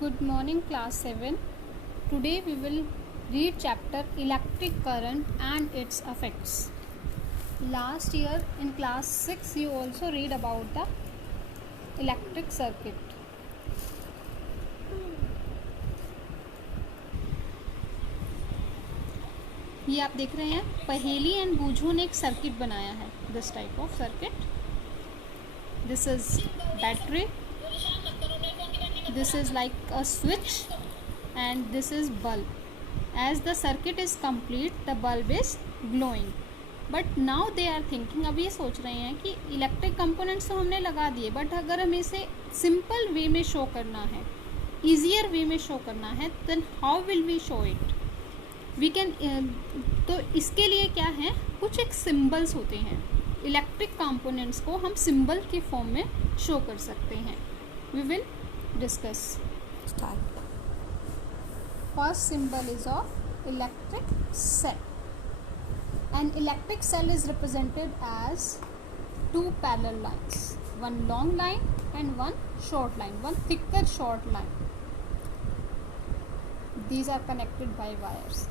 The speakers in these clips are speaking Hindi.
Good morning, class 7. Today we will read chapter Electric Current and its effects. Last year in class 6 you also read about the electric circuit. ये आप देख रहे हैं पहेली एंड बूझो ने एक सर्किट बनाया है. This type of circuit. This is battery. This is like a switch and this is bulb. As the circuit is complete, the bulb is glowing. But now they are thinking, अब ये सोच रहे हैं कि इलेक्ट्रिक कंपोनेंट्स तो हमने लगा दिए, बट अगर हमें इसे सिंपल वे में शो करना है, ईजियर वे में शो करना है, then how will we show it. We can तो इसके लिए क्या है, कुछ एक सिम्बल्स होते हैं. इलेक्ट्रिक कंपोनेंट्स को हम सिंबल के फॉर्म में शो कर सकते हैं. We will discuss. Start. First symbol is of electric cell. An electric cell is represented as two parallel lines, one long line and one short line, one thicker short line. These are connected by wires.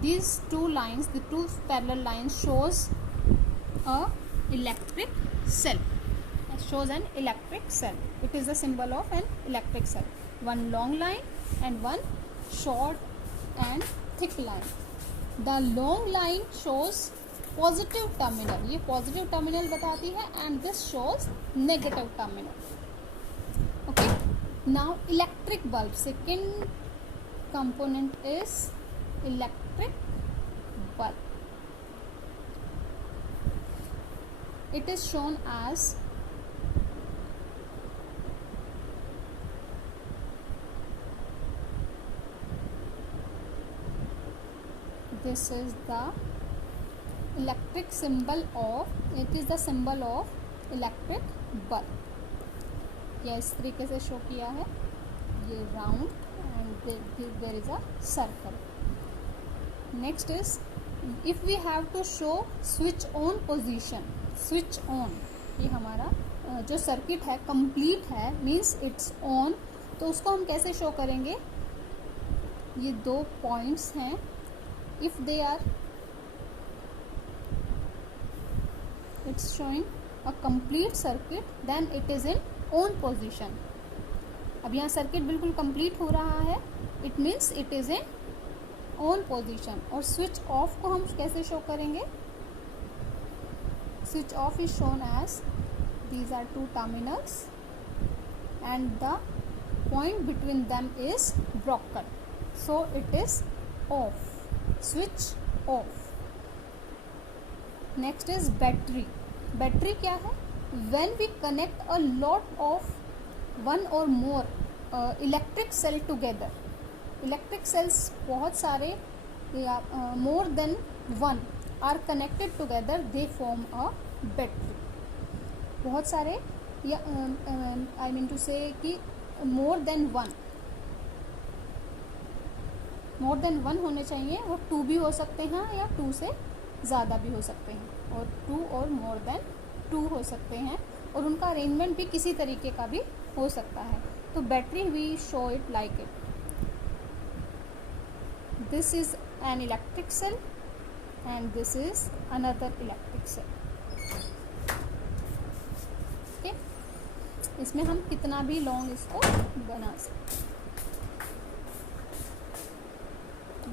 These two lines, the two parallel lines, shows a electric cell. Shows an electric cell. It is the symbol of an electric cell. One long line and one short and thick line. The long line shows positive terminal. ये positive terminal बताती है and this shows negative terminal. Okay. Now electric bulb. Second component is electric bulb. It is shown as this is the electric symbol of, it is the symbol of electric bulb. यह इस तरीके से शो किया है, ये round and there is a circle. Next is if we have to show switch on position. Switch on, ये हमारा जो सर्किट है कंप्लीट है, मीन्स इट्स ऑन, तो उसको हम कैसे शो करेंगे. ये दो पॉइंट्स हैं. If they are, it's showing a complete circuit, then it is in on position. अब यहाँ सर्किट बिल्कुल कंप्लीट हो रहा है, it means it is in on position. और स्विच ऑफ को हम कैसे शो करेंगे. Switch off is shown as these are two terminals and the point between them is broken, so it is off. Switch off. Next is battery. Battery क्या है. When we connect a lot of one or more electric cell together, electric cells बहुत सारे या more than one are connected together, they form a battery. बहुत सारे या I mean to say कि more than वन होने चाहिए, और टू भी हो सकते हैं या टू से ज़्यादा भी हो सकते हैं, और टू और मोर देन टू हो सकते हैं, और उनका अरेंजमेंट भी किसी तरीके का भी हो सकता है. तो battery we show it like it. This is an electric cell and this is another electric cell. Okay, इसमें हम कितना भी लॉन्ग इसको बना सकते हैं.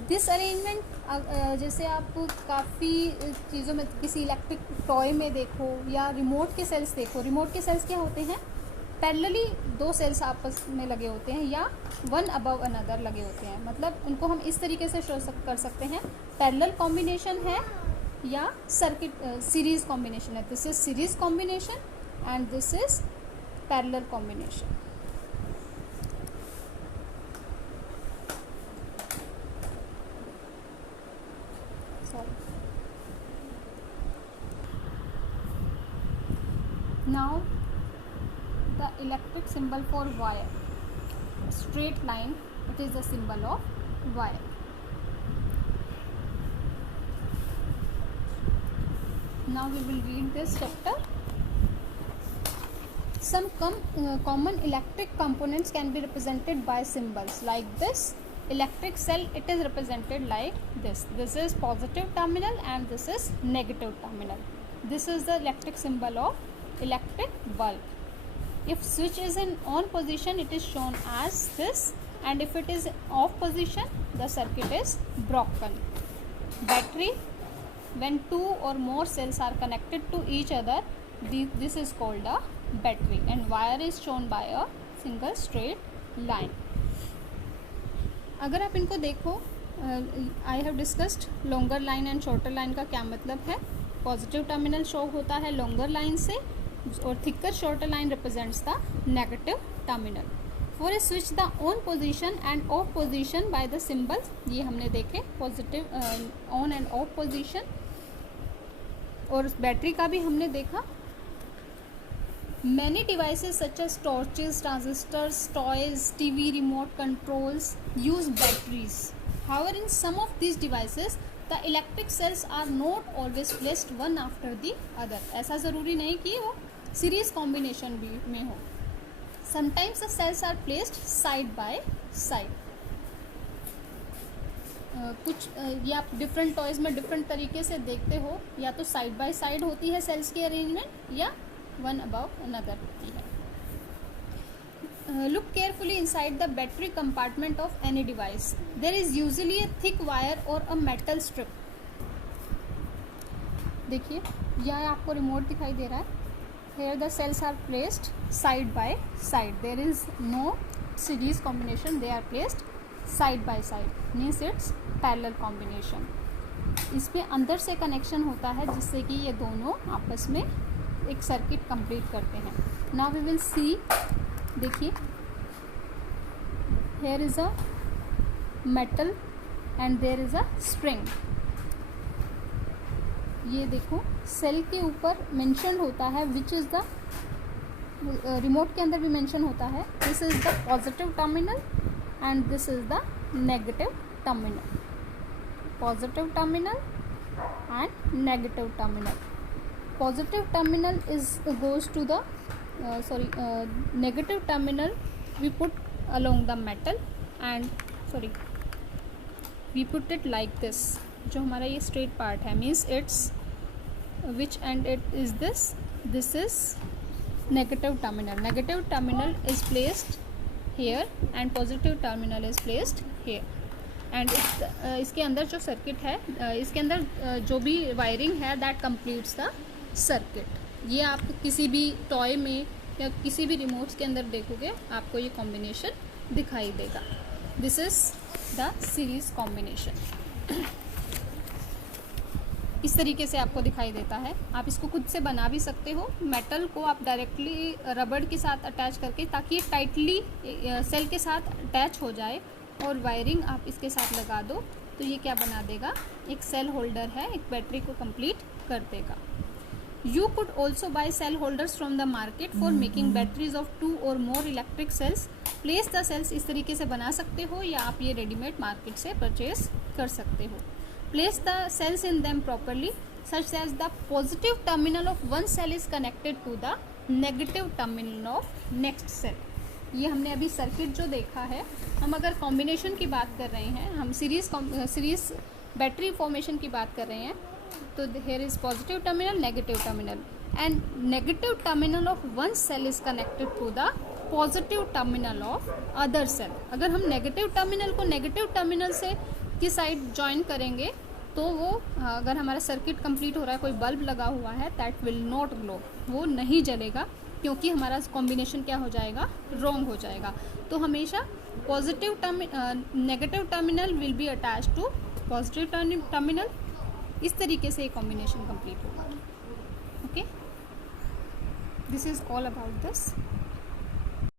दिस अरेंजमेंट जैसे आप काफ़ी चीज़ों में, किसी इलेक्ट्रिक टॉय में देखो या रिमोट के सेल्स देखो. रिमोट के सेल्स क्या होते हैं, पैरेलली दो सेल्स आपस में लगे होते हैं या वन अबव अनदर लगे होते हैं. मतलब उनको हम इस तरीके से शो कर सकते हैं, पैरेलल कॉम्बिनेशन है या सर्किट सीरीज कॉम्बिनेशन है. This is series combination and this is parallel combination. Now the electric symbol for wire, straight line, it is the symbol of wire. Now we will read this chapter. some common electric components can be represented by symbols like this. Electric cell, it is represented like this. This is positive terminal and this is negative terminal. This is the electric symbol of electric bulb. If switch is in on position, it is shown as this, and if it is off position, the circuit is broken. Battery, when two or more cells are connected to each other, this is called a battery, and wire is shown by a single straight line. अगर आप इनको देखो, I have discussed longer line and shorter line का क्या मतलब है. पॉजिटिव टर्मिनल शो होता है लॉन्गर लाइन से और thicker shorter line represents the negative terminal. For a switch the on position end of position by the symbols, ये हमने देखे positive on end of position. और बैटरी का भी हमने देखा. Many devices such as torches, transistors, toys, TV remote controls use batteries. However, in some of these devices, the electric cells are not always placed one after the other. ऐसा ज़रूरी नहीं कि वो series combination भी में हो. Sometimes the cells are placed side by side. कुछ ये आप डिफरेंट टॉयज़ में डिफरेंट तरीके से देखते हो, या तो साइड बाय साइड होती है सेल्स की अरेंजमेंट, या वन अबाउट अनदर होती है. Look carefully inside the battery compartment of any device. There is usually a thick wire और अ मेटल स्ट्रिप. देखिए यहाँ आपको रिमोट दिखाई दे रहा है. Here the cells are placed side by side. There is no series combination, they are placed side by side, means it's parallel combination. इसमें अंदर से कनेक्शन होता है जिससे कि ये दोनों आपस में एक सर्किट कंप्लीट करते हैं. Now we will see. देखिए here is a metal and there is a spring. ये देखो सेल के ऊपर मेंशन होता है विच इज़ द, रिमोट के अंदर भी मेंशन होता है, this is the positive terminal and this is the negative terminal. Positive terminal and negative terminal. Positive terminal goes to the negative terminal we put along the metal, and we put it like this. जो हमारा ये straight part है, means it's which end it is this. This is negative terminal. Negative terminal is placed here and positive terminal is placed here. And इसके अंदर जो सर्किट है, इसके अंदर जो भी वायरिंग है दैट कंप्लीट्स द सर्किट. ये आप किसी भी टॉय में या किसी भी रिमोट्स के अंदर देखोगे आपको ये कॉम्बिनेशन दिखाई देगा. This is the series combination. इस तरीके से आपको दिखाई देता है. आप इसको खुद से बना भी सकते हो. मेटल को आप डायरेक्टली रबड़ के साथ अटैच करके, ताकि ये टाइटली सेल के साथ अटैच हो जाए, और वायरिंग आप इसके साथ लगा दो तो ये क्या बना देगा, एक सेल होल्डर है, एक बैटरी को कंप्लीट कर देगा. You could also buy cell holders from the market for making batteries of 2 or more electric cells. Place the cells इस तरीके से बना सकते हो, या आप ये रेडीमेड मार्केट से परचेज कर सकते हो. Place the cells in them properly such as the positive terminal of one cell is connected to the negative terminal of next cell. ये हमने अभी सर्किट जो देखा है, हम अगर कॉम्बिनेशन की बात कर रहे हैं, हम सीरीज बैटरी फॉर्मेशन की बात कर रहे हैं, तो here is positive terminal, negative terminal, and negative terminal of one cell is connected to the positive terminal of other cell. अगर हम नेगेटिव टर्मिनल को नेगेटिव टर्मिनल से की साइड ज्वाइन करेंगे तो वो, अगर हमारा सर्किट कंप्लीट हो रहा है, कोई बल्ब लगा हुआ है, दैट विल नॉट ग्लो, वो नहीं जलेगा, क्योंकि हमारा कॉम्बिनेशन क्या हो जाएगा, रॉन्ग हो जाएगा. तो हमेशा positive negative terminal will be attach to positive terminal. इस तरीके से कॉम्बिनेशन कंप्लीट होगा. Okay, this is all about this.